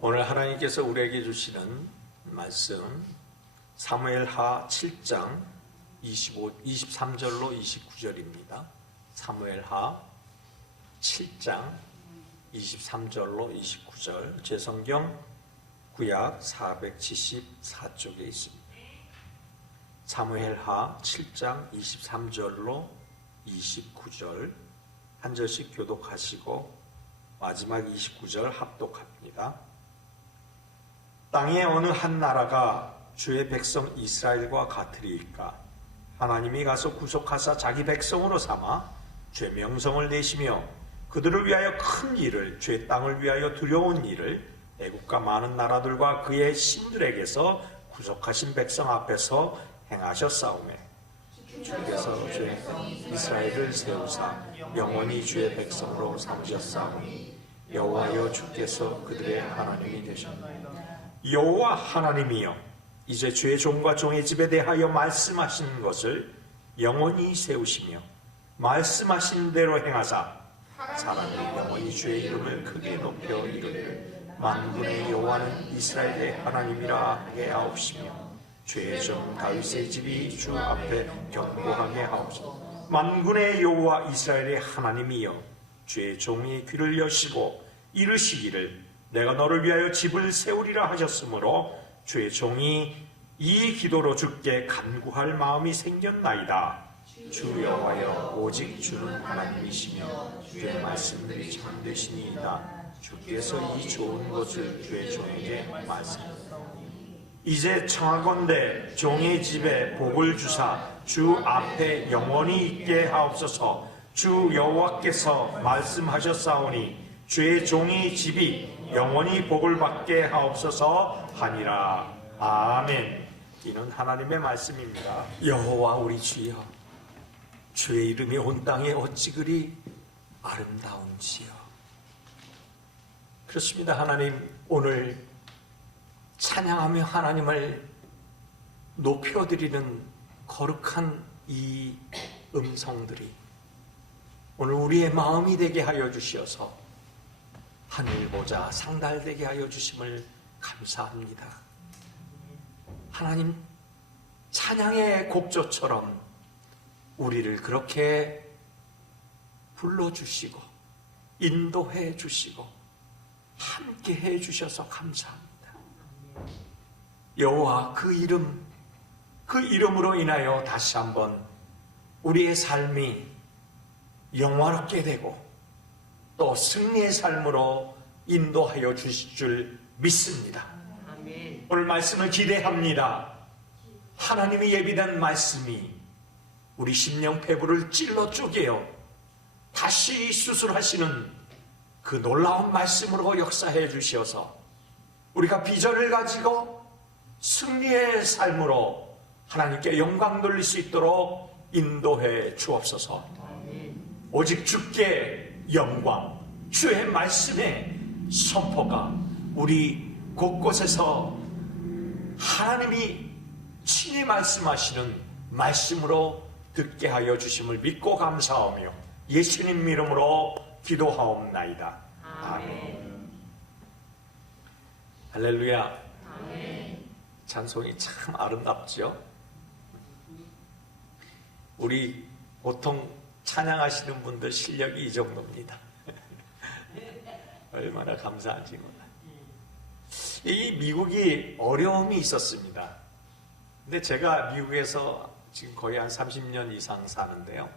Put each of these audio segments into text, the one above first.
오늘 하나님께서 우리에게 주시는 말씀 사무엘하 7장 23절로 29절입니다. 사무엘하 7장 23절로 29절, 제 성경 구약 474쪽에 있습니다. 사무엘하 7장 23절로 29절 한 절씩 교독하시고 마지막 29절 합독합니다. 땅의 어느 한 나라가 주의 백성 이스라엘과 같으리이까? 하나님이 가서 구속하사 자기 백성으로 삼아 주의 명성을 내시며 그들을 위하여 큰 일을, 주의 땅을 위하여 두려운 일을 애국과 많은 나라들과 그의 신들에게서 구속하신 백성 앞에서 행하셨사오매 주께서 주의 이스라엘을 세우사 영원히 주의 백성으로 삼으셨사오니 여호와여 주께서 그들의 하나님이 되셨나이다. 여호와 하나님이여, 이제 주의 종과 종의 집에 대하여 말씀하신 것을 영원히 세우시며 말씀하신 대로 행하사 사람이 영원히 주의 이름을 크게 높여 이르되 만군의 여호와는 이스라엘의 하나님이라 하게 하옵시며 주의 종 다윗의 집이 주 앞에 견고하게 하옵소서. 만군의 여호와 이스라엘의 하나님이여, 주의 종이 귀를 여시고 이르시기를 내가 너를 위하여 집을 세우리라 하셨으므로 주의 종이 이 기도로 주께 간구할 마음이 생겼나이다. 주 여호와여, 오직 주는 하나님이시며 주의 말씀들이 참되시니이다. 주께서 이 좋은 것을 주의 종에게 말씀하셨다. 이제 청하건대 종의 집에 복을 주사 주 앞에 영원히 있게 하옵소서. 주 여호와께서 말씀하셨사오니 주의 종의 집이 영원히 복을 받게 하옵소서 하니라. 아멘. 이는 하나님의 말씀입니다. 여호와 우리 주여, 주의 이름이 온 땅에 어찌 그리 아름다운지요. 그렇습니다. 하나님, 오늘 찬양하며 하나님을 높여드리는 거룩한 이 음성들이 오늘 우리의 마음이 되게 하여 주시어서 하늘보자 상달되게 하여 주심을 감사합니다. 하나님, 찬양의 곡조처럼 우리를 그렇게 불러주시고 인도해 주시고 함께 해 주셔서 감사합니다. 여호와, 그 이름으로 인하여 다시 한번 우리의 삶이 영화롭게 되고 또 승리의 삶으로 인도하여 주실 줄 믿습니다. 아멘. 오늘 말씀을 기대합니다. 하나님이 예비된 말씀이 우리 심령 폐부를 찔러 쪼개어 다시 수술하시는 그 놀라운 말씀으로 역사해 주시어서 우리가 비전을 가지고 승리의 삶으로 하나님께 영광 돌릴 수 있도록 인도해 주옵소서. 오직 주께 영광, 주의 말씀의 선포가 우리 곳곳에서 하나님이 친히 말씀하시는 말씀으로 듣게 하여 주심을 믿고 감사하며 예수님 이름으로 기도하옵나이다. 아멘. 할렐루야. 아멘. 찬송이 참 아름답죠? 우리 보통 찬양하시는 분들 실력이 이 정도입니다. 얼마나 감사한지 몰라. 이 미국이 어려움이 있었습니다. 근데 제가 미국에서 지금 거의 한 30년 이상 사는데요.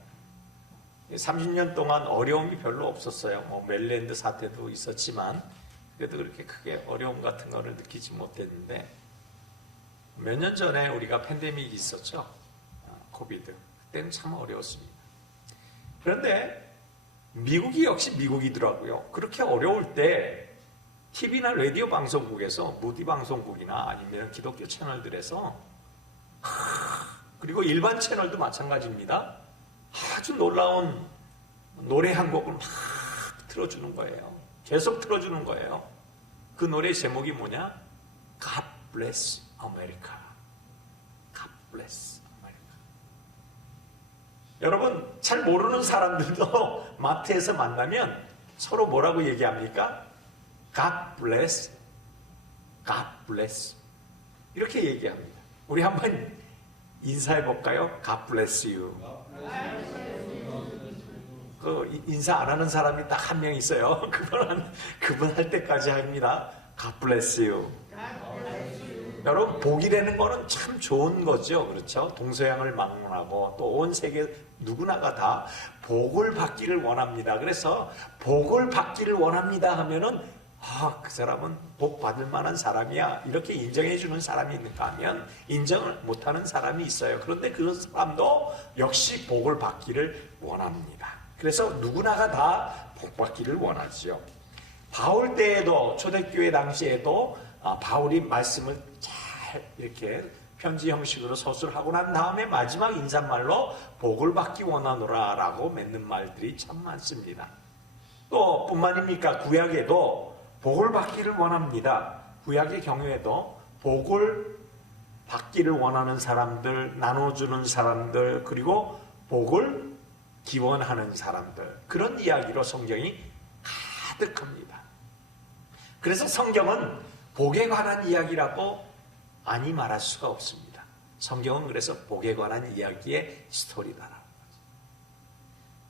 30년 동안 어려움이 별로 없었어요. 메릴랜드 사태도 있었지만 그래도 그렇게 크게 어려움 같은 거를 느끼지 못했는데 몇 년 전에 우리가 팬데믹이 있었죠. 코비드. 그때는 참 어려웠습니다. 그런데 미국이 역시 미국이더라고요. 그렇게 어려울 때 TV나 라디오 방송국에서 무디 방송국이나 아니면 기독교 채널들에서 그리고 일반 채널도 마찬가지입니다. 아주 놀라운 노래 한 곡을 막 틀어주는 거예요. 계속 틀어주는 거예요. 그 노래 제목이 뭐냐? God bless America. God bless America. 여러분, 잘 모르는 사람들도 마트에서 만나면 서로 뭐라고 얘기합니까? God bless God bless. 이렇게 얘기합니다. 우리 한번 인사해 볼까요? God bless you. 그 인사 안 하는 사람이 딱 한 명 있어요. 그분 할 때까지 합니다. God bless you. 여러분, 복이라는 거는 참 좋은 거죠. 그렇죠? 동서양을 막론하고 또 온 세계 누구나가 다 복을 받기를 원합니다. 그래서 복을 받기를 원합니다 하면은 그 사람은 복 받을 만한 사람이야, 이렇게 인정해 주는 사람이 있는가 하면 인정을 못하는 사람이 있어요. 그런데 그 사람도 역시 복을 받기를 원합니다. 그래서 누구나가 다 복 받기를 원하지요. 바울 때에도, 초대교회 당시에도 바울이 말씀을 잘 이렇게 편지 형식으로 서술하고 난 다음에 마지막 인사말로 복을 받기 원하노라 라고 맺는 말들이 참 많습니다. 또 뿐만입니까? 구약에도 복을 받기를 원합니다. 구약의 경우에도 복을 받기를 원하는 사람들, 나눠주는 사람들, 그리고 복을 기원하는 사람들, 그런 이야기로 성경이 가득합니다. 그래서 성경은 복에 관한 이야기라고 아니 말할 수가 없습니다. 성경은 그래서 복에 관한 이야기의 스토리다라는 거죠.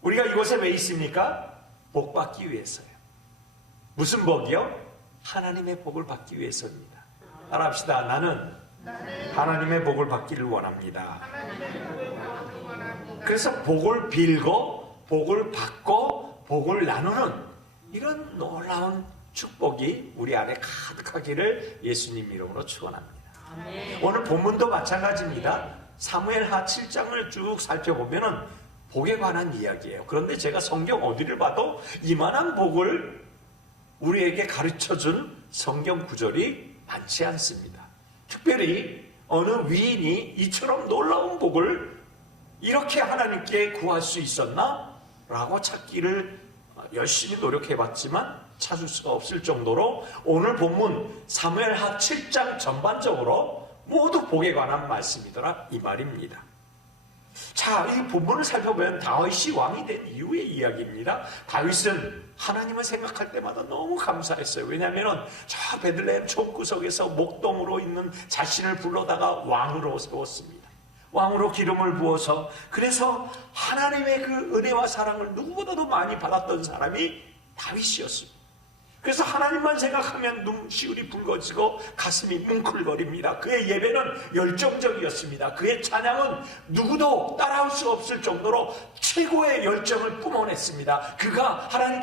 우리가 이곳에 왜 있습니까? 복 받기 위해서요. 무슨 복이요? 하나님의 복을 받기 위해서입니다. 따라합시다. 나는 하나님의 복을 받기를 원합니다. 그래서 복을 빌고 복을 받고 복을 나누는 이런 놀라운 축복이 우리 안에 가득하기를 예수님 이름으로 축원합니다. 오늘 본문도 마찬가지입니다. 사무엘하 7장을 쭉 살펴보면은 복에 관한 이야기예요. 그런데 제가 성경 어디를 봐도 이만한 복을 우리에게 가르쳐준 성경 구절이 많지 않습니다. 특별히 어느 위인이 이처럼 놀라운 복을 이렇게 하나님께 구할 수 있었나? 라고 찾기를 열심히 노력해봤지만 찾을 수가 없을 정도로 오늘 본문 사무엘하 7장 전반적으로 모두 복에 관한 말씀이더라 이 말입니다. 자, 이 본문을 살펴보면 다윗이 왕이 된 이후의 이야기입니다. 다윗은 하나님을 생각할 때마다 너무 감사했어요. 왜냐하면 저 베들레헴 촌구석에서 목동으로 있는 자신을 불러다가 왕으로 세웠습니다. 왕으로 기름을 부어서, 그래서 하나님의 그 은혜와 사랑을 누구보다도 많이 받았던 사람이 다윗이었습니다. 그래서 하나님만 생각하면 눈시울이 붉어지고 가슴이 뭉클거립니다. 그의 예배는 열정적이었습니다. 그의 찬양은 누구도 따라올 수 없을 정도로 최고의 열정을 뿜어냈습니다. 그가 한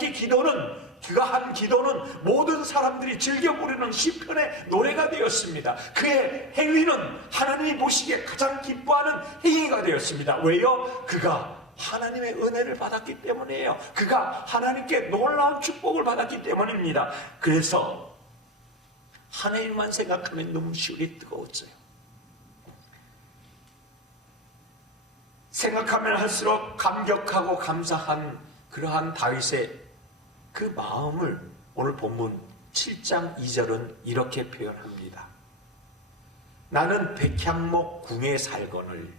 기도는 모든 사람들이 즐겨 부르는 시편의 노래가 되었습니다. 그의 행위는 하나님이 보시기에 가장 기뻐하는 행위가 되었습니다. 왜요? 그가 하나님의 은혜를 받았기 때문이에요. 그가 하나님께 놀라운 축복을 받았기 때문입니다. 그래서 하나님만 생각하면 눈시울이 뜨거워져요. 생각하면 할수록 감격하고 감사한 그러한 다윗의 그 마음을 오늘 본문 7장 2절은 이렇게 표현합니다. 나는 백향목 궁에 살거늘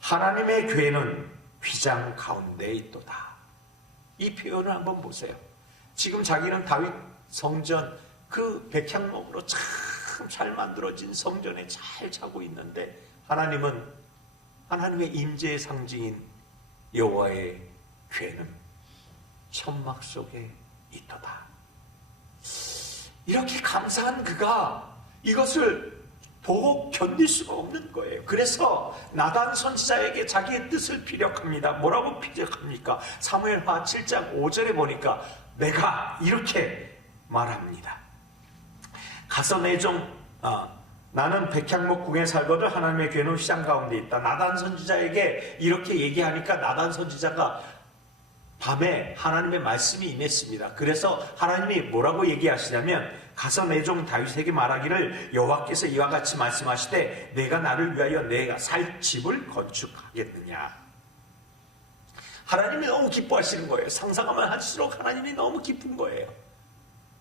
하나님의 괴는 휘장 가운데 있도다. 이 표현을 한번 보세요. 지금 자기는 다윗 성전 그 백향목으로 참 잘 만들어진 성전에 잘 자고 있는데 하나님은 하나님의 임재의 상징인 여호와의 괴는 천막 속에 있도다. 이렇게 감사한 그가 이것을 보고 견딜 수가 없는 거예요. 그래서 나단 선지자에게 자기의 뜻을 피력합니다. 뭐라고 피력합니까? 사무엘하 7장 5절에 보니까 내가 이렇게 말합니다. 가서 내 종 나는 백향목 궁에 살거든 하나님의 괴는 휘장 가운데 있다. 나단 선지자에게 이렇게 얘기하니까 나단 선지자가 밤에 하나님의 말씀이 임했습니다. 그래서 하나님이 뭐라고 얘기하시냐면 가서 내 종 다윗에게 말하기를 여호와께서 이와 같이 말씀하시되 내가 나를 위하여 내가 살 집을 건축하겠느냐. 하나님이 너무 기뻐하시는 거예요. 상상하면 할수록 하나님이 너무 기쁜 거예요.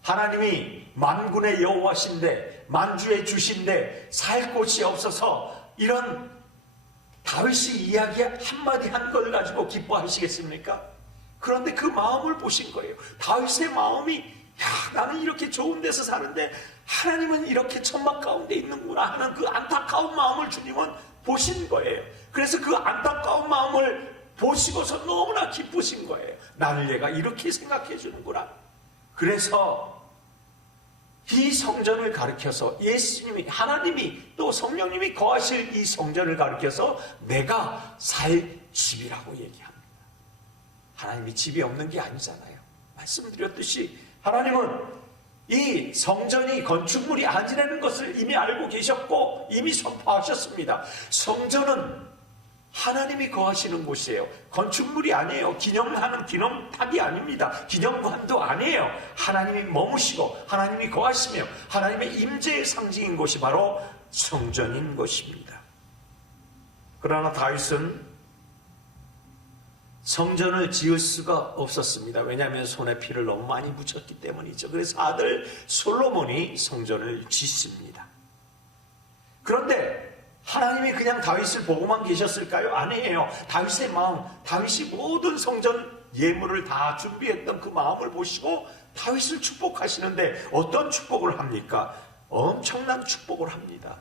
하나님이 만군의 여호와신데 만주의 주신데 살 곳이 없어서 이런 다윗이 이야기 한마디 한 걸 가지고 기뻐하시겠습니까? 그런데 그 마음을 보신 거예요. 다윗의 마음이 나는 이렇게 이렇게 좋은 데서 사는데 하나님은 이렇게 천막 가운데 있는구나 하는 그 안타까운 마음을 주님은 보신 거예요. 그래서 그 안타까운 마음을 보시고서 너무나 기쁘신 거예요. 나를 얘가 이렇게 생각해 주는구나. 그래서 이 성전을 가르쳐서 예수님이, 하나님이 또 성령님이 거하실 이 성전을 가르쳐서 내가 살 집이라고 얘기합니다. 하나님이 집이 없는 게 아니잖아요. 말씀드렸듯이 하나님은 이 성전이 건축물이 아니라는 것을 이미 알고 계셨고 이미 선포하셨습니다. 성전은 하나님이 거하시는 곳이에요. 건축물이 아니에요. 기념하는 기념탑이 아닙니다. 기념관도 아니에요. 하나님이 머무시고 하나님이 거하시며 하나님의 임재의 상징인 곳이 바로 성전인 것입니다. 그러나 다윗은 성전을 지을 수가 없었습니다. 왜냐하면 손에 피를 너무 많이 묻혔기 때문이죠. 그래서 아들 솔로몬이 성전을 짓습니다. 그런데 하나님이 그냥 다윗을 보고만 계셨을까요? 아니에요. 다윗의 마음, 다윗이 모든 성전 예물을 다 준비했던 그 마음을 보시고 다윗을 축복하시는데 어떤 축복을 합니까? 엄청난 축복을 합니다.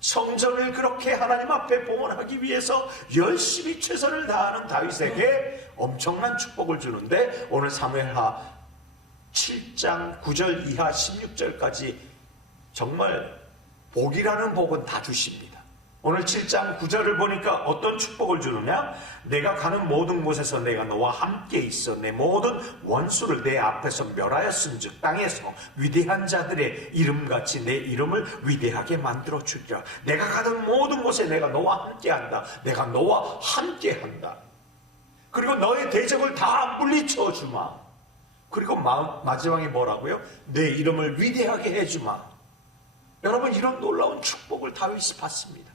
성전을 그렇게 하나님 앞에 봉헌하기 위해서 열심히 최선을 다하는 다윗에게 엄청난 축복을 주는데 오늘 사무엘하 7장 9절 이하 16절까지 정말 복이라는 복은 다 주십니다. 오늘 7장 9절을 보니까 어떤 축복을 주느냐? 내가 가는 모든 곳에서 내가 너와 함께 있어 내 모든 원수를 내 앞에서 멸하였은즉 땅에서 위대한 자들의 이름같이 내 이름을 위대하게 만들어 주리라. 내가 가는 모든 곳에 내가 너와 함께한다. 내가 너와 함께한다. 그리고 너의 대적을 다 물리쳐 주마. 그리고 마지막에 뭐라고요? 내 이름을 위대하게 해주마. 여러분, 이런 놀라운 축복을 다윗이 받습니다.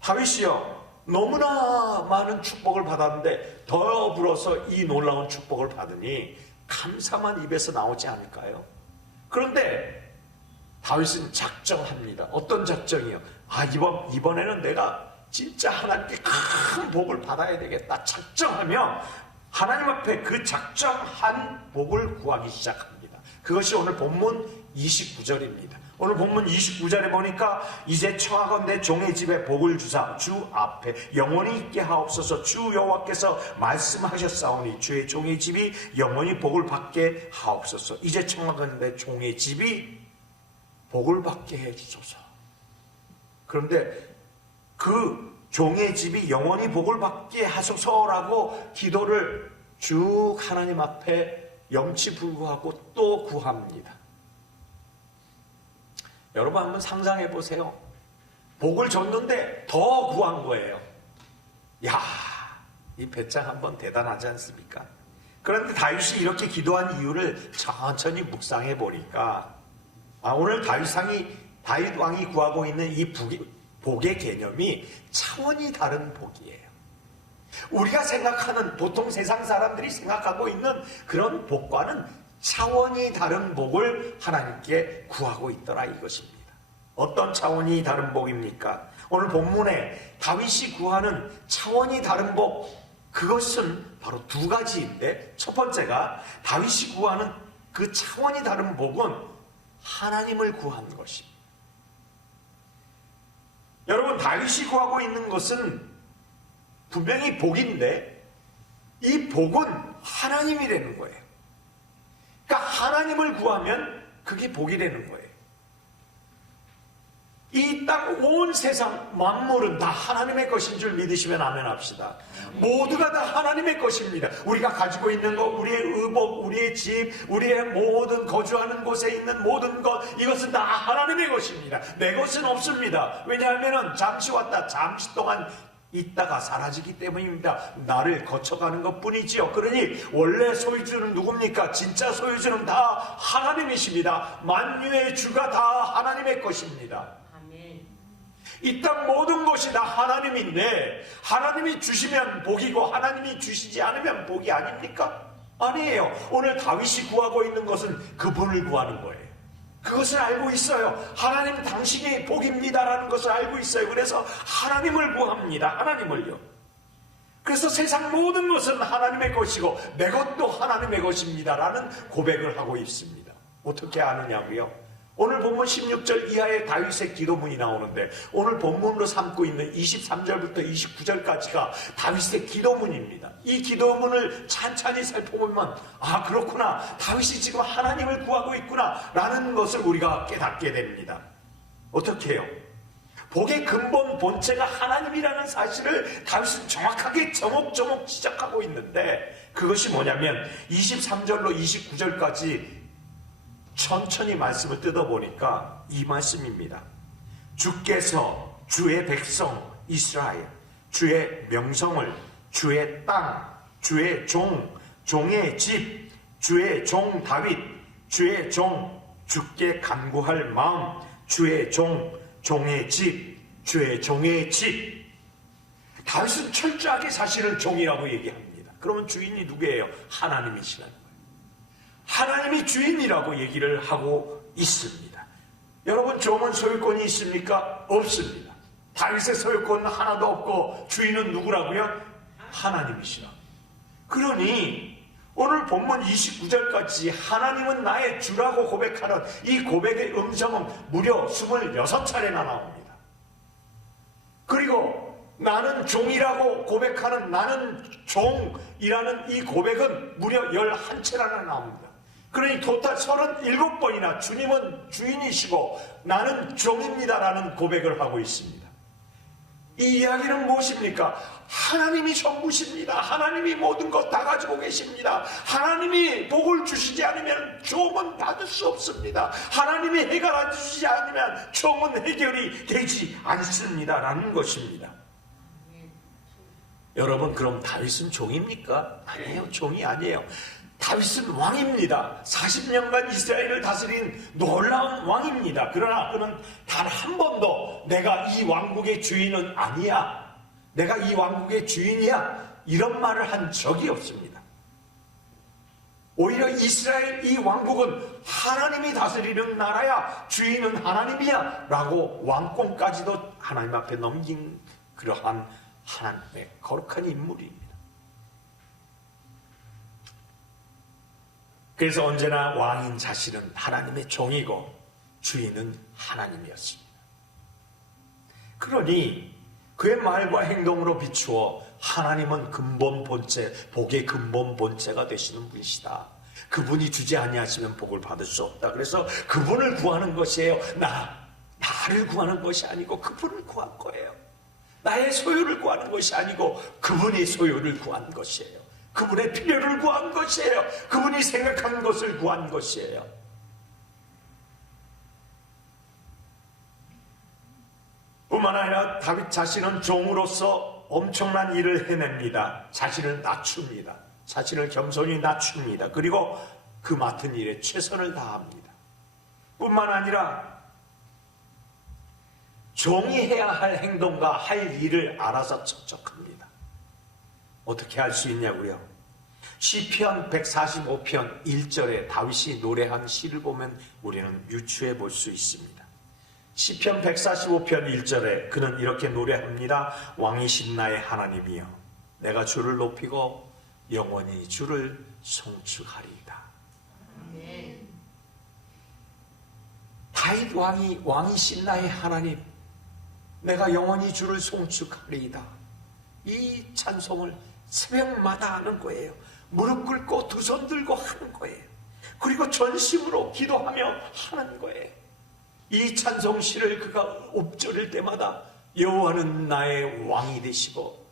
다윗이요, 너무나 많은 축복을 받았는데 더불어서 이 놀라운 축복을 받으니 감사만 입에서 나오지 않을까요? 그런데 다윗은 작정합니다. 어떤 작정이요? 이번에는 내가 진짜 하나님께 큰 복을 받아야 되겠다 작정하며 하나님 앞에 그 작정한 복을 구하기 시작합니다. 그것이 오늘 본문 29절입니다. 오늘 본문 29절에 보니까 이제 청하건대 종의 집에 복을 주사 주 앞에 영원히 있게 하옵소서. 주 여호와께서 말씀하셨사오니 주의 종의 집이 영원히 복을 받게 하옵소서. 이제 청하건대 종의 집이 복을 받게 해주소서. 그런데 그 종의 집이 영원히 복을 받게 하소서라고 기도를 쭉 하나님 앞에 염치불구하고 또 구합니다. 여러분 한번 상상해 보세요. 복을 줬는데 더 구한 거예요. 야, 이 배짱 한번 대단하지 않습니까? 그런데 다윗이 이렇게 기도한 이유를 천천히 묵상해 보니까 오늘 다윗 왕이 구하고 있는 이 복의 개념이 차원이 다른 복이에요. 우리가 생각하는, 보통 세상 사람들이 생각하고 있는 그런 복과는 차원이 다른 복을 하나님께 구하고 있더라 이것입니다. 어떤 차원이 다른 복입니까? 오늘 본문에 다윗이 구하는 차원이 다른 복, 그것은 바로 두 가지인데, 첫 번째가 다윗이 구하는 그 차원이 다른 복은 하나님을 구하는 것입니다. 여러분, 다윗이 구하고 있는 것은 분명히 복인데 이 복은 하나님이라는 거예요. 그러니까 하나님을 구하면 그게 복이 되는 거예요. 이 땅 온 세상 만물은 다 하나님의 것인 줄 믿으시면 아멘 합시다. 모두가 다 하나님의 것입니다. 우리가 가지고 있는 것, 우리의 의복, 우리의 집, 우리의 모든 거주하는 곳에 있는 모든 것, 이것은 다 하나님의 것입니다. 내 것은 없습니다. 왜냐하면 잠시 왔다 잠시 동안 있다가 사라지기 때문입니다. 나를 거쳐가는 것 뿐이지요. 그러니 원래 소유주는 누굽니까? 진짜 소유주는 다 하나님이십니다. 만유의 주가 다 하나님의 것입니다. 이 땅 모든 것이 다 하나님인데 하나님이 주시면 복이고 하나님이 주시지 않으면 복이 아닙니까? 아니에요. 오늘 다윗이 구하고 있는 것은 그분을 구하는 거예요. 그것을 알고 있어요. 하나님 당신이 복입니다라는 것을 알고 있어요. 그래서 하나님을 구합니다. 하나님을요. 그래서 세상 모든 것은 하나님의 것이고 내 것도 하나님의 것입니다라는 고백을 하고 있습니다. 어떻게 아느냐고요? 오늘 본문 16절 이하의 다윗의 기도문이 나오는데 오늘 본문으로 삼고 있는 23절부터 29절까지가 다윗의 기도문입니다. 이 기도문을 찬찬히 살펴보면 아, 그렇구나, 다윗이 지금 하나님을 구하고 있구나 라는 것을 우리가 깨닫게 됩니다. 어떻게 해요? 복의 근본 본체가 하나님이라는 사실을 다윗은 정확하게 조목조목 지적하고 있는데, 그것이 뭐냐면 23절로 29절까지 천천히 말씀을 뜯어보니까 이 말씀입니다. 주께서 주의 백성 이스라엘, 주의 명성을, 주의 땅, 주의 종, 종의 집, 주의 종 다윗, 주의 종, 주께 간구할 마음, 주의 종, 종의 집, 주의 종의 집. 다윗은 철저하게 자신을 종이라고 얘기합니다. 그러면 주인이 누구예요? 하나님이시라는 거예요. 하나님이 주인이라고 얘기를 하고 있습니다. 여러분, 종은 소유권이 있습니까? 없습니다. 다윗의 소유권은 하나도 없고 주인은 누구라고요? 하나님이시라. 그러니 오늘 본문 29절까지 하나님은 나의 주라고 고백하는 이 고백의 음성은 무려 26차례나 나옵니다. 그리고 나는 종이라고 고백하는 나는 종이라는 이 고백은 무려 11차례나 나옵니다. 그러니 토탈 37번이나 주님은 주인이시고 나는 종입니다라는 고백을 하고 있습니다. 이 이야기는 무엇입니까? 하나님이 전부십니다. 하나님이 모든 것 다 가지고 계십니다. 하나님이 복을 주시지 않으면 종은 받을 수 없습니다. 하나님이 해결해 주시지 않으면 종은 해결이 되지 않습니다 라는 것입니다. 여러분, 그럼 다윗은 종입니까? 아니에요. 종이 아니에요. 다윗은 왕입니다. 40년간 이스라엘을 다스린 놀라운 왕입니다. 그러나 그는 단 한 번도 내가 이 왕국의 주인은 아니야, 내가 이 왕국의 주인이야, 이런 말을 한 적이 없습니다. 오히려 이스라엘 이 왕국은 하나님이 다스리는 나라야, 주인은 하나님이야 라고 왕권까지도 하나님 앞에 넘긴 그러한 하나님의 거룩한 인물입니다. 그래서 언제나 왕인 자신은 하나님의 종이고 주인은 하나님이었습니다. 그러니 그의 말과 행동으로 비추어 하나님은 근본 본체, 복의 근본 본체가 되시는 분이시다. 그분이 주지 아니하시면 복을 받을 수 없다. 그래서 그분을 구하는 것이에요. 나를 구하는 것이 아니고 그분을 구한 거예요. 나의 소유를 구하는 것이 아니고 그분의 소유를 구한 것이에요. 그분의 필요를 구한 것이에요. 그분이 생각한 것을 구한 것이에요. 뿐만 아니라 다윗 자신은 종으로서 엄청난 일을 해냅니다. 자신을 낮춥니다. 자신을 겸손히 낮춥니다. 그리고 그 맡은 일에 최선을 다합니다. 뿐만 아니라 종이 해야 할 행동과 할 일을 알아서 척척합니다. 어떻게 할 수 있냐고요? 시편 145편 1절에 다윗이 노래한 시를 보면 우리는 유추해 볼 수 있습니다. 시편 145편 1절에 그는 이렇게 노래합니다. 왕이신 나의 하나님이여, 내가 주를 높이고 영원히 주를 송축하리이다. 다윗 왕이신 나의 하나님, 내가 영원히 주를 송축하리이다. 이 찬송을 새벽마다 하는 거예요. 무릎 꿇고 두 손 들고 하는 거예요. 그리고 전심으로 기도하며 하는 거예요. 이 찬송시를 그가 읊조릴 때마다 여호와는 나의 왕이 되시고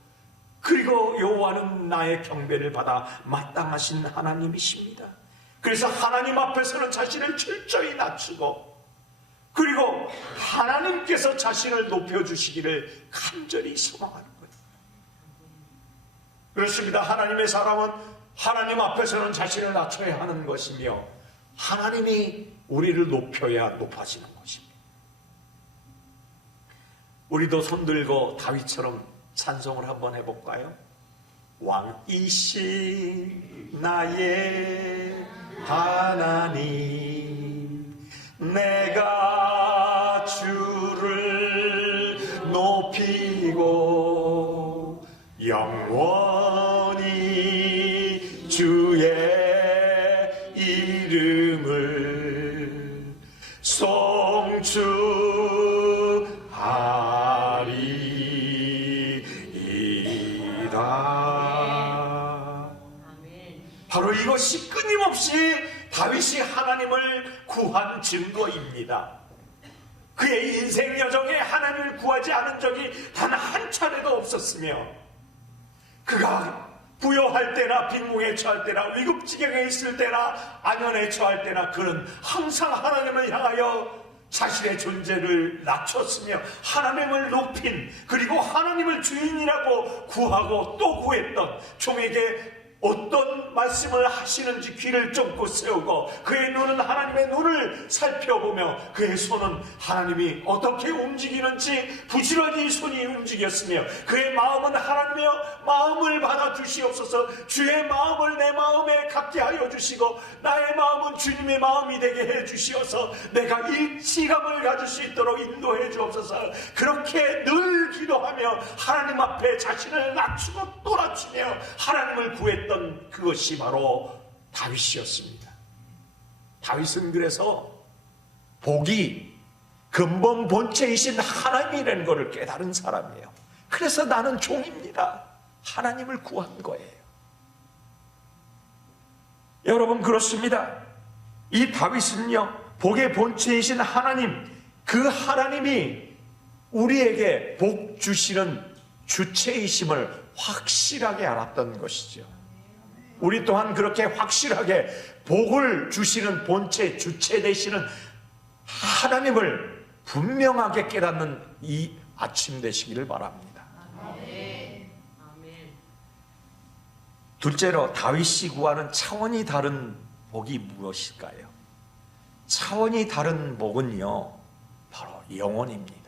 그리고 여호와는 나의 경배를 받아 마땅하신 하나님이십니다. 그래서 하나님 앞에서는 자신을 철저히 낮추고 그리고 하나님께서 자신을 높여주시기를 간절히 소망하는 거예요. 그렇습니다. 하나님의 사람은 하나님 앞에서는 자신을 낮춰야 하는 것이며 하나님이 우리를 높여야 높아지는 것입니다. 우리도 손들고 다윗처럼 찬송을 한번 해볼까요? 왕이신 나의 하나님, 내가 주를 높이고 영원히 주의 이름을 송축하리이다. 바로 이것이 끊임없이 다윗이 하나님을 구한 증거입니다. 그의 인생 여정에 하나님을 구하지 않은 적이 단 한 차례도 없었으며, 그가 부여할 때나 빈궁에 처할 때나 위급지경에 있을 때나 안연에 처할 때나 그는 항상 하나님을 향하여 자신의 존재를 낮췄으며 하나님을 높인, 그리고 하나님을 주인이라고 구하고 또 구했던, 종에게 어떤 말씀을 하시는지 귀를 쫑긋 세우고 그의 눈은 하나님의 눈을 살펴보며 그의 손은 하나님이 어떻게 움직이는지 부지런히 손이 움직였으며 그의 마음은 하나님의 마음을 받아 주시옵소서. 주의 마음을 내 마음에 갖게 하여 주시고 나의 마음은 주님의 마음이 되게 해 주시어서 내가 일치감을 가질 수 있도록 인도해 주옵소서. 그렇게 늘 기도하며 하나님 앞에 자신을 낮추고 또 낮추며 하나님을 구했던 그것이 바로 다윗이었습니다. 다윗은 그래서 복이 근본 본체이신 하나님이라는 것을 깨달은 사람이에요. 그래서 나는 종입니다. 하나님을 구한 거예요. 여러분, 그렇습니다. 이 다윗은요, 복의 본체이신 하나님, 그 하나님이 우리에게 복 주시는 주체이심을 확실하게 알았던 것이죠. 우리 또한 그렇게 확실하게 복을 주시는 본체, 주체 되시는 하나님을 분명하게 깨닫는 이 아침 되시기를 바랍니다. 둘째로 다윗이 구하는 차원이 다른 복이 무엇일까요? 차원이 다른 복은요, 바로 영원입니다.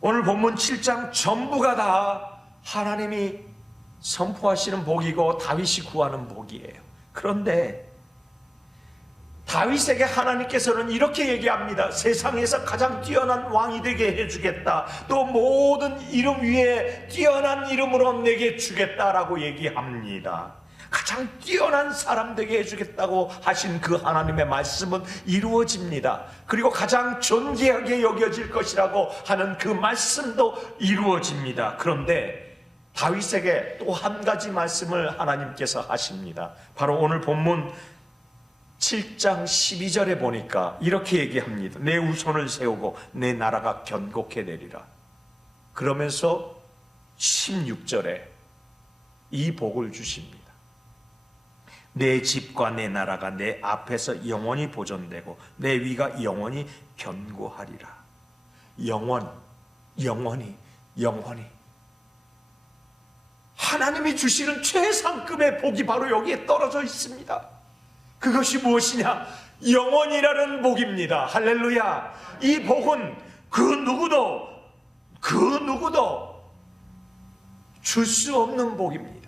오늘 본문 7장 전부가 다 하나님이 선포하시는 복이고 다윗이 구하는 복이에요. 그런데 다윗에게 하나님께서는 이렇게 얘기합니다. 세상에서 가장 뛰어난 왕이 되게 해주겠다. 또 모든 이름 위에 뛰어난 이름으로 내게 주겠다라고 얘기합니다. 가장 뛰어난 사람 되게 해주겠다고 하신 그 하나님의 말씀은 이루어집니다. 그리고 가장 존귀하게 여겨질 것이라고 하는 그 말씀도 이루어집니다. 그런데 다윗에게 또 한 가지 말씀을 하나님께서 하십니다. 바로 오늘 본문 7장 12절에 보니까 이렇게 얘기합니다. 내 우손을 세우고 내 나라가 견고케 되리라. 그러면서 16절에 이 복을 주십니다. 내 집과 내 나라가 내 앞에서 영원히 보존되고 내 위가 영원히 견고하리라. 영원히 하나님이 주시는 최상급의 복이 바로 여기에 떨어져 있습니다. 그것이 무엇이냐? 영원이라는 복입니다. 할렐루야. 이 복은 그 누구도 줄 수 없는 복입니다.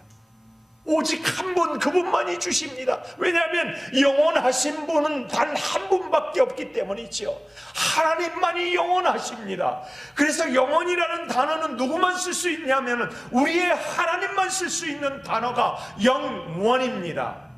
오직 한 분, 그분만이 주십니다. 왜냐하면 영원하신 분은 단 한 분밖에 없기 때문이죠. 하나님만이 영원하십니다. 그래서 영원이라는 단어는 누구만 쓸 수 있냐면 우리의 하나님만 쓸 수 있는 단어가 영원입니다.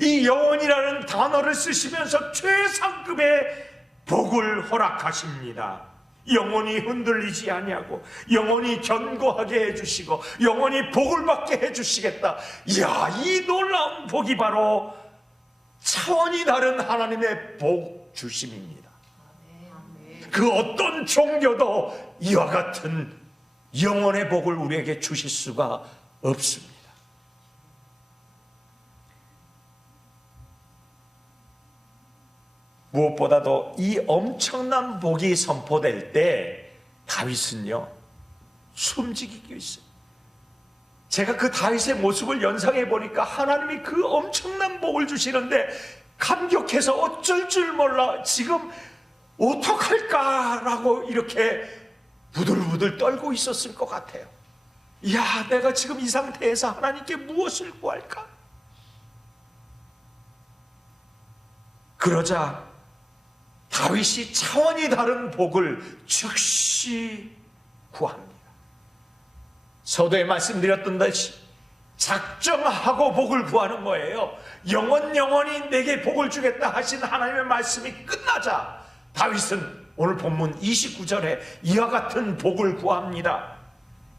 이 영원이라는 단어를 쓰시면서 최상급의 복을 허락하십니다. 영원히 흔들리지 아니하고 영원히 견고하게 해주시고 영원히 복을 받게 해주시겠다. 이야, 이 놀라운 복이 바로 차원이 다른 하나님의 복 주심입니다. 그 어떤 종교도 이와 같은 영원의 복을 우리에게 주실 수가 없습니다. 무엇보다도 이 엄청난 복이 선포될 때 다윗은요, 숨지기고 있어요. 제가 그 다윗의 모습을 연상해 보니까 하나님이 그 엄청난 복을 주시는데 감격해서 어쩔 줄 몰라 지금 어떡할까라고 이렇게 부들부들 떨고 있었을 것 같아요. 야, 내가 지금 이 상태에서 하나님께 무엇을 구할까? 그러자 다윗이 차원이 다른 복을 즉시 구합니다. 서두에 말씀드렸던 듯이 작정하고 복을 구하는 거예요. 영원히 내게 복을 주겠다 하신 하나님의 말씀이 끝나자 다윗은 오늘 본문 29절에 이와 같은 복을 구합니다.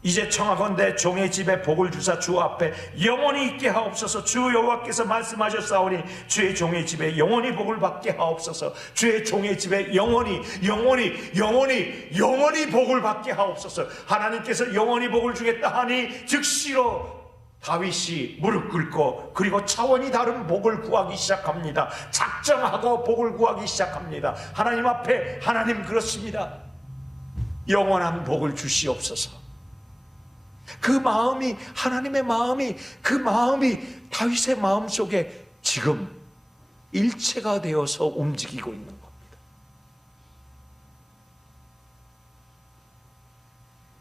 이제 청하건대 종의 집에 복을 주사 주 앞에 영원히 있게 하옵소서. 주 여호와께서 말씀하셨사오니 주의 종의 집에 영원히 복을 받게 하옵소서. 주의 종의 집에 영원히 복을 받게 하옵소서. 하나님께서 영원히 복을 주겠다 하니 즉시로 다윗이 무릎 꿇고 그리고 차원이 다른 복을 구하기 시작합니다. 작정하고 복을 구하기 시작합니다. 하나님 앞에, 하나님 그렇습니다. 영원한 복을 주시옵소서. 그 마음이, 하나님의 마음이, 그 마음이 다윗의 마음 속에 지금 일체가 되어서 움직이고 있는 겁니다.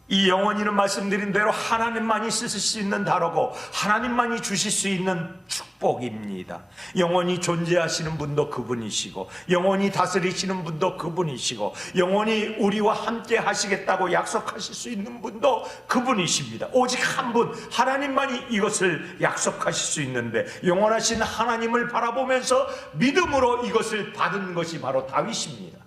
이 영원히는 말씀드린 대로 하나님만이 쓰실 수 있는 단어고 하나님만이 주실 수 있는 축복입니다. 영원히 존재하시는 분도 그분이시고 영원히 다스리시는 분도 그분이시고 영원히 우리와 함께 하시겠다고 약속하실 수 있는 분도 그분이십니다. 오직 한 분 하나님만이 이것을 약속하실 수 있는데 영원하신 하나님을 바라보면서 믿음으로 이것을 받은 것이 바로 다윗입니다.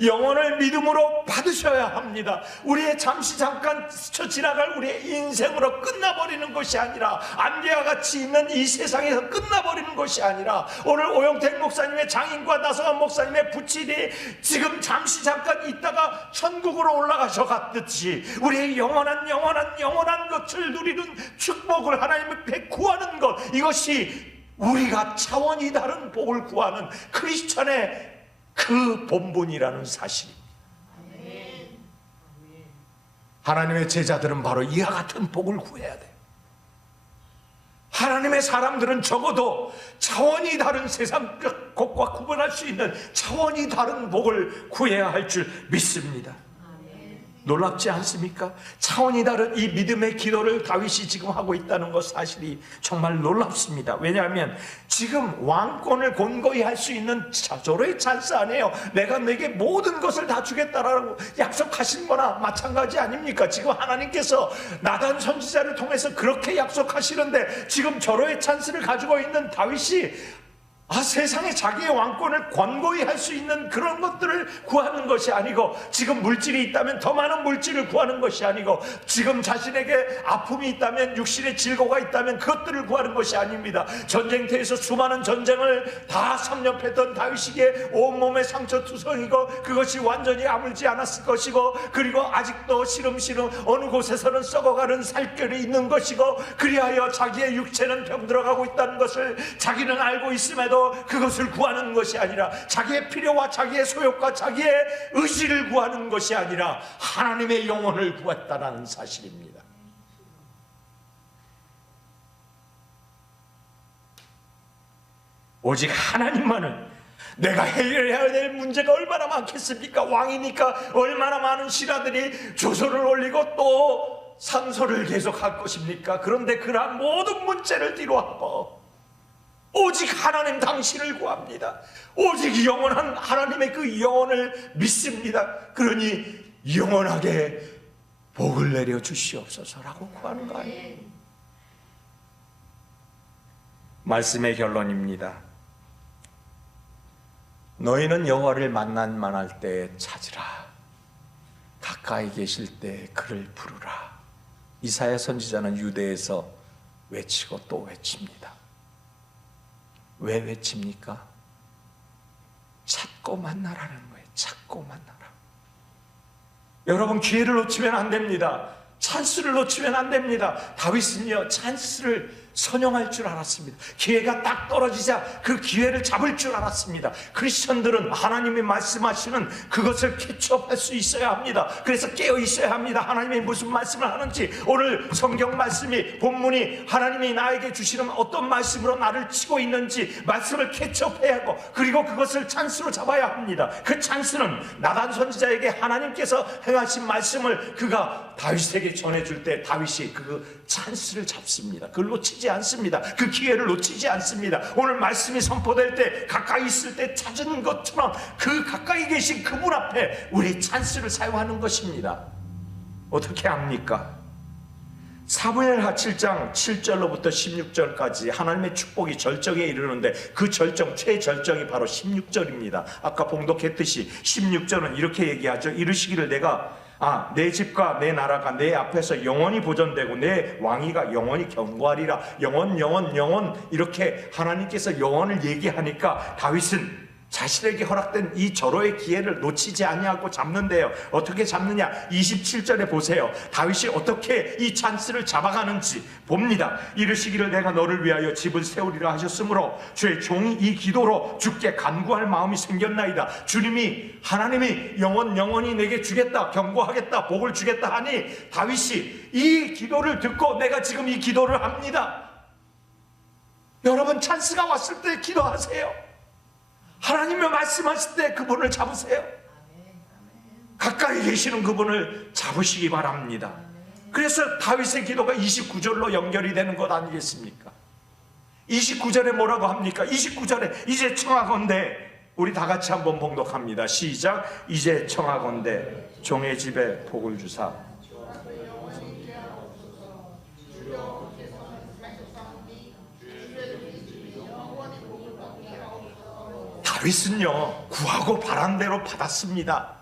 영혼을 믿음으로 받으셔야 합니다. 우리의 잠시 잠깐 스쳐 지나갈 우리의 인생으로 끝나버리는 것이 아니라 안개와 같이 있는 이 세상에서 끝나버리는 것이 아니라 오늘 오영택 목사님의 장인과 나성환 목사님의 부친이 지금 잠시 잠깐 있다가 천국으로 올라가셔 갔듯이 우리의 영원한 것을 누리는 축복을 하나님께 구하는 것, 이것이 우리가 차원이 다른 복을 구하는 크리스천의 그 본분이라는 사실입니다. 하나님의 제자들은 바로 이와 같은 복을 구해야 돼요. 하나님의 사람들은 적어도 차원이 다른 세상 것과 구분할 수 있는 차원이 다른 복을 구해야 할 줄 믿습니다. 놀랍지 않습니까? 차원이 다른 이 믿음의 기도를 다윗이 지금 하고 있다는 것 사실이 정말 놀랍습니다. 왜냐하면 지금 왕권을 권고히 할 수 있는 저로의 찬스 아니에요. 내가 내게 모든 것을 다 주겠다라고 약속하신 거나 마찬가지 아닙니까? 지금 하나님께서 나단 선지자를 통해서 그렇게 약속하시는데 지금 저로의 찬스를 가지고 있는 다윗이 세상에 자기의 왕권을 권고히 할 수 있는 그런 것들을 구하는 것이 아니고 지금 물질이 있다면 더 많은 물질을 구하는 것이 아니고 지금 자신에게 아픔이 있다면 육신의 질고가 있다면 그것들을 구하는 것이 아닙니다. 전쟁터에서 수많은 전쟁을 다 섭렵했던 다윗에게 온몸에 상처투성이고 그것이 완전히 아물지 않았을 것이고 그리고 아직도 시름시름 어느 곳에서는 썩어가는 살결이 있는 것이고 그리하여 자기의 육체는 병들어가고 있다는 것을 자기는 알고 있음에도 그것을 구하는 것이 아니라 자기의 필요와 자기의 소욕과 자기의 의지를 구하는 것이 아니라 하나님의 영혼을 구했다는 사실입니다. 오직 하나님만은 내가 해결해야 될 문제가 얼마나 많겠습니까? 왕이니까 얼마나 많은 신하들이 조소를 올리고 또 상소를 계속할 것입니까? 그런데 그러한 모든 문제를 뒤로하고 오직 하나님 당신을 구합니다. 오직 영원한 하나님의 그 영혼을 믿습니다. 그러니 영원하게 복을 내려 주시옵소서라고 구하는 거 아니에요. 말씀의 결론입니다. 너희는 여호와를 만날 때 찾으라. 가까이 계실 때 그를 부르라. 이사야 선지자는 유대에서 외치고 또 외칩니다. 왜 외칩니까? 찾고 만나라는 거예요. 찾고 만나라. 여러분 기회를 놓치면 안 됩니다. 찬스를 놓치면 안 됩니다. 다윗은요 찬스를 선용할 줄 알았습니다. 기회가 딱 떨어지자 그 기회를 잡을 줄 알았습니다. 크리스천들은 하나님이 말씀하시는 그것을 캐치업할 수 있어야 합니다. 그래서 깨어 있어야 합니다. 하나님이 무슨 말씀을 하는지, 오늘 성경 말씀이, 본문이 하나님이 나에게 주시는 어떤 말씀으로 나를 치고 있는지 말씀을 캐치업해야 하고, 그리고 그것을 찬스로 잡아야 합니다. 그 찬스는 나단 선지자에게 하나님께서 행하신 말씀을 그가 다윗에게 전해줄 때 다윗이 그 찬스를 잡습니다. 그걸 놓치지 않습니다. 그 기회를 놓치지 않습니다. 오늘 말씀이 선포될 때 가까이 있을 때 찾은 것처럼 그 가까이 계신 그분 앞에 우리 찬스를 사용하는 것입니다. 어떻게 합니까? 사무엘하 7장 7절로부터 16절까지 하나님의 축복이 절정에 이르는데 그 절정, 최절정이 바로 16절입니다. 아까 봉독했듯이 16절은 이렇게 얘기하죠. 이르시기를 내 집과 내 나라가 내 앞에서 영원히 보존되고 내 왕위가 영원히 견고하리라. 영원 이렇게 하나님께서 영원을 얘기하니까 다윗은 자신에게 허락된 이 절호의 기회를 놓치지 아니하고 잡는데요. 어떻게 잡느냐? 27절에 보세요. 다윗이 어떻게 이 찬스를 잡아가는지 봅니다. 이르시기를 내가 너를 위하여 집을 세우리라 하셨으므로 주의 종이 이 기도로 주께 간구할 마음이 생겼나이다. 하나님이 영원히 내게 주겠다, 경고하겠다, 복을 주겠다 하니 다윗이 이 기도를 듣고 내가 지금 이 기도를 합니다. 여러분, 찬스가 왔을 때 기도하세요. 하나님의 말씀하실 때 그분을 잡으세요. 가까이 계시는 그분을 잡으시기 바랍니다. 그래서 다윗의 기도가 29절로 연결이 되는 것 아니겠습니까? 29절에 뭐라고 합니까? 29절에 이제 청하건대, 우리 다 같이 한번 봉독합니다. 시작. 이제 청하건대 종의 집에 복을 주사. 다윗은요, 구하고 바란 대로 받았습니다.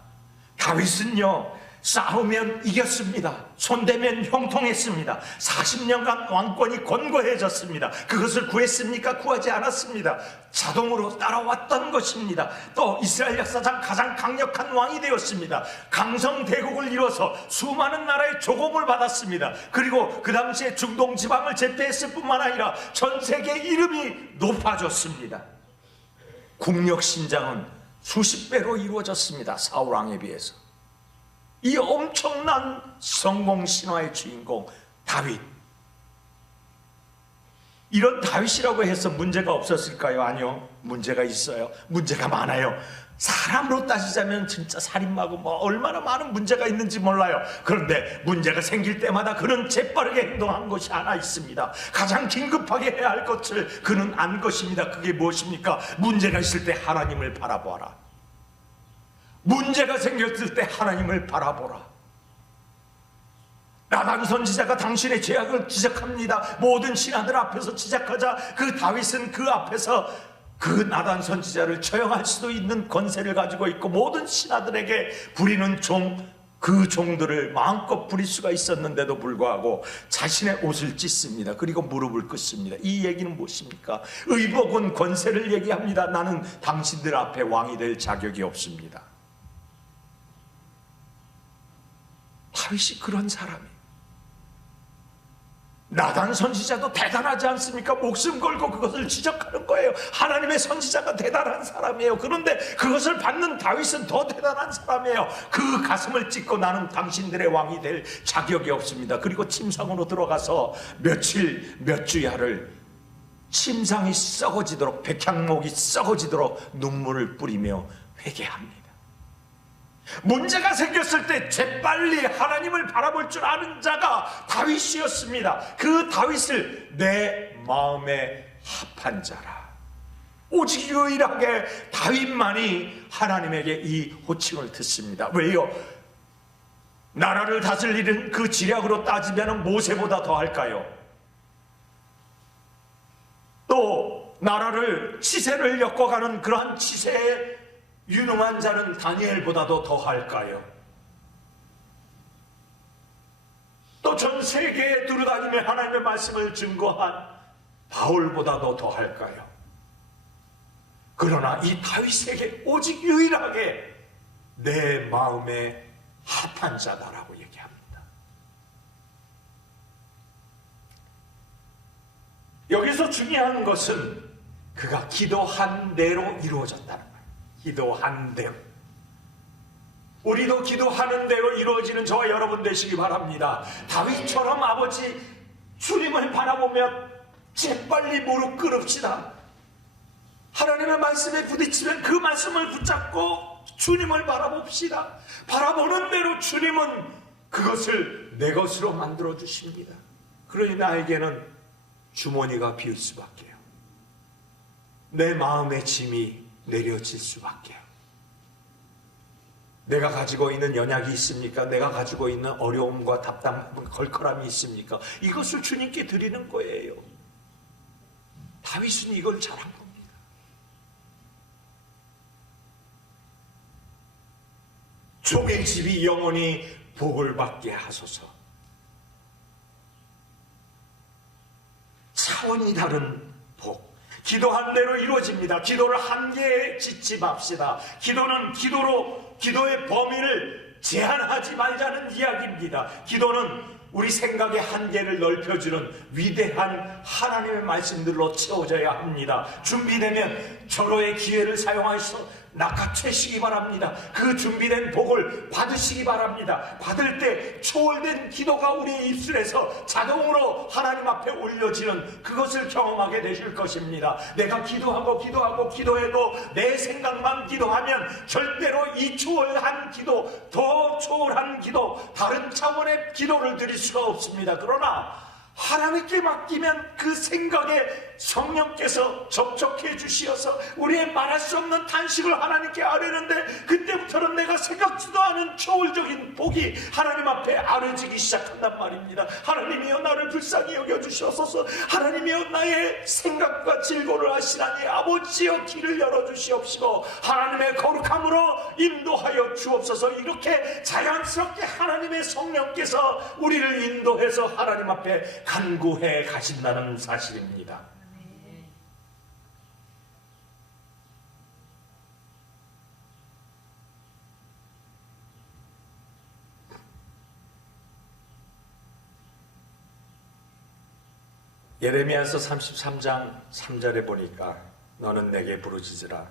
다윗은요, 싸우면 이겼습니다. 손대면 형통했습니다. 40년간 왕권이 권고해졌습니다. 그것을 구했습니까? 구하지 않았습니다. 자동으로 따라왔던 것입니다. 또 이스라엘 역사상 가장 강력한 왕이 되었습니다. 강성대국을 이뤄서 수많은 나라의 조공을 받았습니다. 그리고 그 당시에 중동 지방을 제패했을 뿐만 아니라 전 세계 이름이 높아졌습니다. 국력 신장은 수십 배로 이루어졌습니다. 사울 왕에 비해서. 이 엄청난 성공 신화의 주인공 다윗. 이런 다윗이라고 해서 문제가 없었을까요? 아니요, 문제가 있어요. 문제가 많아요. 사람으로 따지자면 진짜 살인마고 얼마나 많은 문제가 있는지 몰라요. 그런데 문제가 생길 때마다 그는 재빠르게 행동한 것이 하나 있습니다. 가장 긴급하게 해야 할 것을 그는 안 것입니다. 그게 무엇입니까? 문제가 있을 때 하나님을 바라보아라. 문제가 생겼을 때 하나님을 바라보라. 나단 선지자가 당신의 죄악을 지적합니다. 모든 신하들 앞에서 지적하자 그 다윗은 그 앞에서 그 나단 선지자를 처형할 수도 있는 권세를 가지고 있고 모든 신하들에게 부리는 그 종들을 마음껏 부릴 수가 있었는데도 불구하고 자신의 옷을 찢습니다. 그리고 무릎을 꿇습니다. 이 얘기는 무엇입니까? 의복은 권세를 얘기합니다. 나는 당신들 앞에 왕이 될 자격이 없습니다. 다윗이 그런 사람이에요. 나단 선지자도 대단하지 않습니까? 목숨 걸고 그것을 지적하는 거예요. 하나님의 선지자가 대단한 사람이에요. 그런데 그것을 받는 다윗은 더 대단한 사람이에요. 그 가슴을 찢고 나는 당신들의 왕이 될 자격이 없습니다. 그리고 침상으로 들어가서 몇 주야를 침상이 썩어지도록, 백향목이 썩어지도록 눈물을 뿌리며 회개합니다. 문제가 생겼을 때 재빨리 하나님을 바라볼 줄 아는 자가 다윗이었습니다. 그 다윗을 내 마음에 합한 자라. 오직 유일하게 다윗만이 하나님에게 이 호칭을 듣습니다. 왜요? 나라를 다스리는 그 지략으로 따지면 모세보다 더할까요? 또 나라를 치세를 엮어가는 그러한 치세에 유능한 자는 다니엘보다도 더할까요? 또 전 세계에 두루다니며 하나님의 말씀을 증거한 바울보다도 더할까요? 그러나 이 다윗에게 오직 유일하게 내 마음에 합한 자다라고 얘기합니다. 여기서 중요한 것은 그가 기도한 대로 이루어졌다는 거예요. 기도한 대로. 우리도 기도하는 대로 이루어지는 저와 여러분 되시기 바랍니다. 다윗처럼 아버지 주님을 바라보며 재빨리 무릎 꿇읍시다. 하나님의 말씀에 부딪히면 그 말씀을 붙잡고 주님을 바라봅시다. 바라보는 대로 주님은 그것을 내 것으로 만들어 주십니다. 그러니 나에게는 주머니가 비울 수밖에요. 내 마음의 짐이 내려질 수밖에요. 내가 가지고 있는 연약이 있습니까? 내가 가지고 있는 어려움과 답답함, 걸걸함이 있습니까? 이것을 주님께 드리는 거예요. 다윗은 이걸 잘한 겁니다. 종의 집이 영원히 복을 받게 하소서. 차원이 다른 복. 기도한 대로 이루어집니다. 기도를 한계에 지치 맙시다. 기도는 기도의 범위를 제한하지 말자는 이야기입니다. 기도는 우리 생각의 한계를 넓혀주는 위대한 하나님의 말씀들로 채워져야 합니다. 준비되면 절호의 기회를 사용하셔서 낚아채시기 바랍니다. 그 준비된 복을 받으시기 바랍니다. 받을 때 초월된 기도가 우리의 입술에서 자동으로 하나님 앞에 올려지는 그것을 경험하게 되실 것입니다. 내가 기도해도 내 생각만 기도하면 절대로 이 초월한 기도, 더 초월한 기도, 다른 차원의 기도를 드릴 수가 없습니다. 그러나 하나님께 맡기면 그 생각에 성령께서 접촉해 주시어서 우리의 말할 수 없는 탄식을 하나님께 아뢰는데, 그때부터는 내가 생각지도 않은 초월적인 복이 하나님 앞에 아뢰지기 시작한단 말입니다. 하나님이여 나를 불쌍히 여겨주시옵소서. 하나님이여 나의 생각과 질고를 하시나니 아버지여 길을 열어주시옵시고 하나님의 거룩함으로 인도하여 주옵소서. 이렇게 자연스럽게 하나님의 성령께서 우리를 인도해서 하나님 앞에 간구해 가신다는 사실입니다. 예레미야서 33장 3절에 보니까 너는 내게 부르짖으라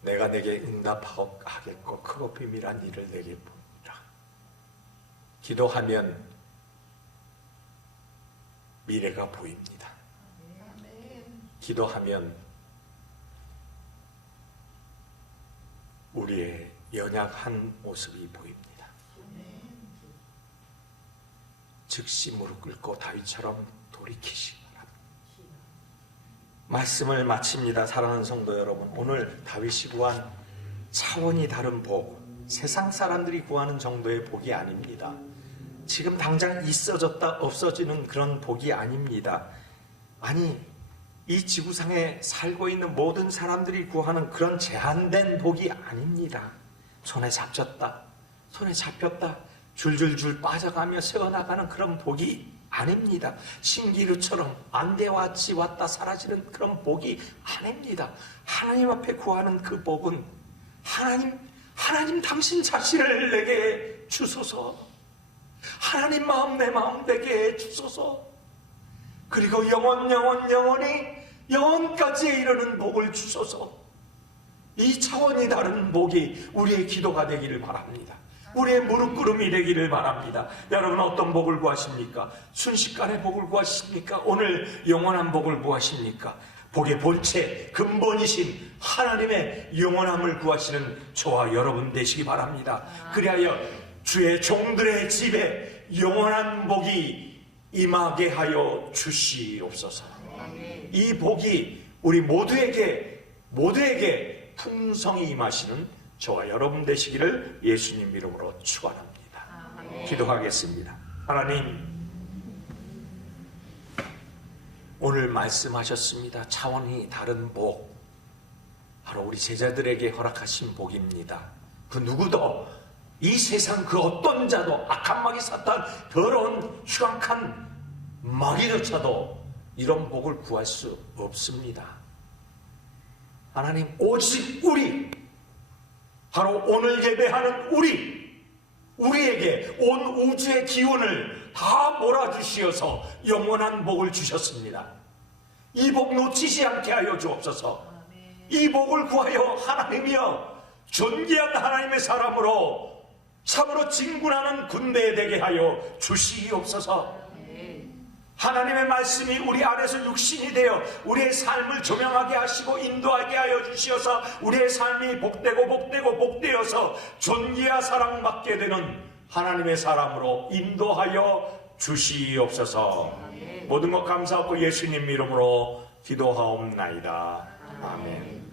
내가 내게 응답하겠고 크고 비밀한 일을 내게 보이라. 기도하면 미래가 보입니다. 기도하면 우리의 연약한 모습이 보입니다. 즉시 무릎 꿇고 다윗처럼 돌이키시기 바랍니다. 말씀을 마칩니다. 사랑하는 성도 여러분, 오늘 다윗이 구한 차원이 다른 복, 세상 사람들이 구하는 정도의 복이 아닙니다. 지금 당장 있어졌다 없어지는 그런 복이 아닙니다. 아니, 이 지구상에 살고 있는 모든 사람들이 구하는 그런 제한된 복이 아닙니다. 손에 잡혔다 줄줄줄 빠져가며 새어나가는 그런 복이 아닙니다. 신기루처럼 안돼왔지 왔다 사라지는 그런 복이 아닙니다. 하나님 앞에 구하는 그 복은 하나님 당신 자신을 내게 주소서. 하나님 마음 내 마음 되게 주소서. 그리고 영원까지 이르는 복을 주소서. 이 차원이 다른 복이 우리의 기도가 되기를 바랍니다. 우리의 무릎꿇음이 되기를 바랍니다. 여러분 어떤 복을 구하십니까? 순식간에 복을 구하십니까? 오늘 영원한 복을 구하십니까? 복의 본체 근본이신 하나님의 영원함을 구하시는 저와 여러분 되시기 바랍니다. 그리하여 주의 종들의 집에 영원한 복이 임하게 하여 주시옵소서. 이 복이 우리 모두에게 풍성히 임하시는 저와 여러분 되시기를 예수님 이름으로 축원합니다. 기도하겠습니다. 하나님, 오늘 말씀하셨습니다. 차원이 다른 복, 바로 우리 제자들에게 허락하신 복입니다. 그 누구도 이 세상 그 어떤 자도, 악한 마귀 사탄, 더러운 흉악한 마귀조차도 이런 복을 구할 수 없습니다. 하나님, 오직 바로 오늘 예배하는 우리에게 온 우주의 기운을 다 몰아주시어서 영원한 복을 주셨습니다. 이 복 놓치지 않게 하여 주옵소서. 이 복을 구하여 하나님이여 존귀한 하나님의 사람으로 참으로 진군하는 군대 되게 하여 주시옵소서. 하나님의 말씀이 우리 안에서 육신이 되어 우리의 삶을 조명하게 하시고 인도하게 하여 주시어서 우리의 삶이 복되어서 존귀와 사랑받게 되는 하나님의 사람으로 인도하여 주시옵소서. 모든 것 감사하고 예수님 이름으로 기도하옵나이다. 아멘.